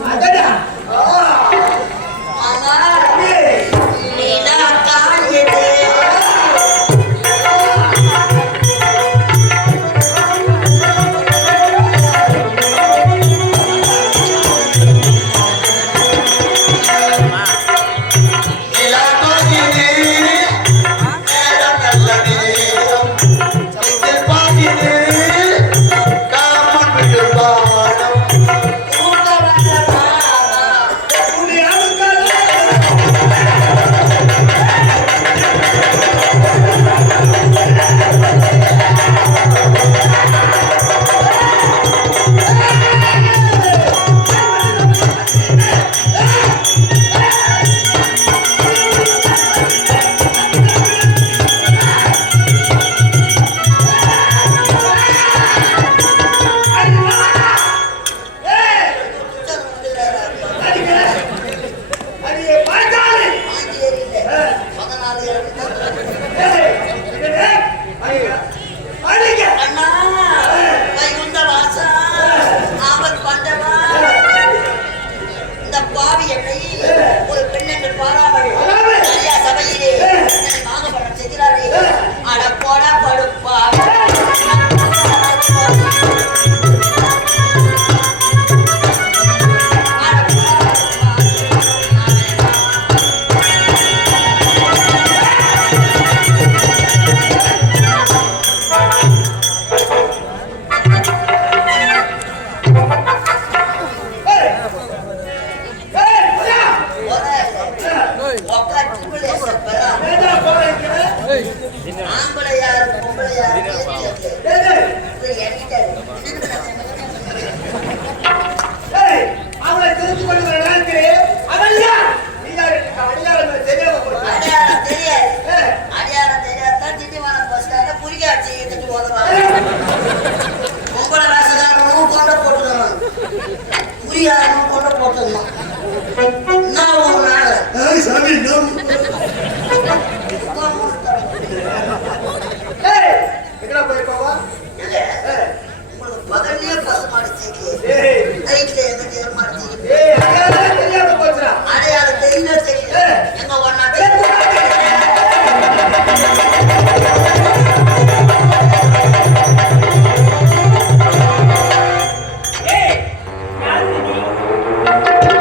अगर பாராட்டவே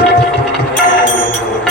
やった!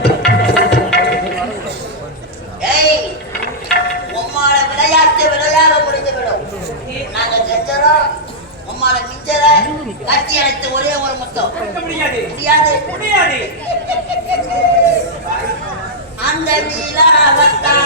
எளிதாக முடிந்துவிடும். நாங்கள் செஞ்சோம் உம்மால மிஞ்சர கத்தி அடைத்து ஒரே ஒரு முத்தம். முடியாது. முடியாது. அந்த நிலாவத்தான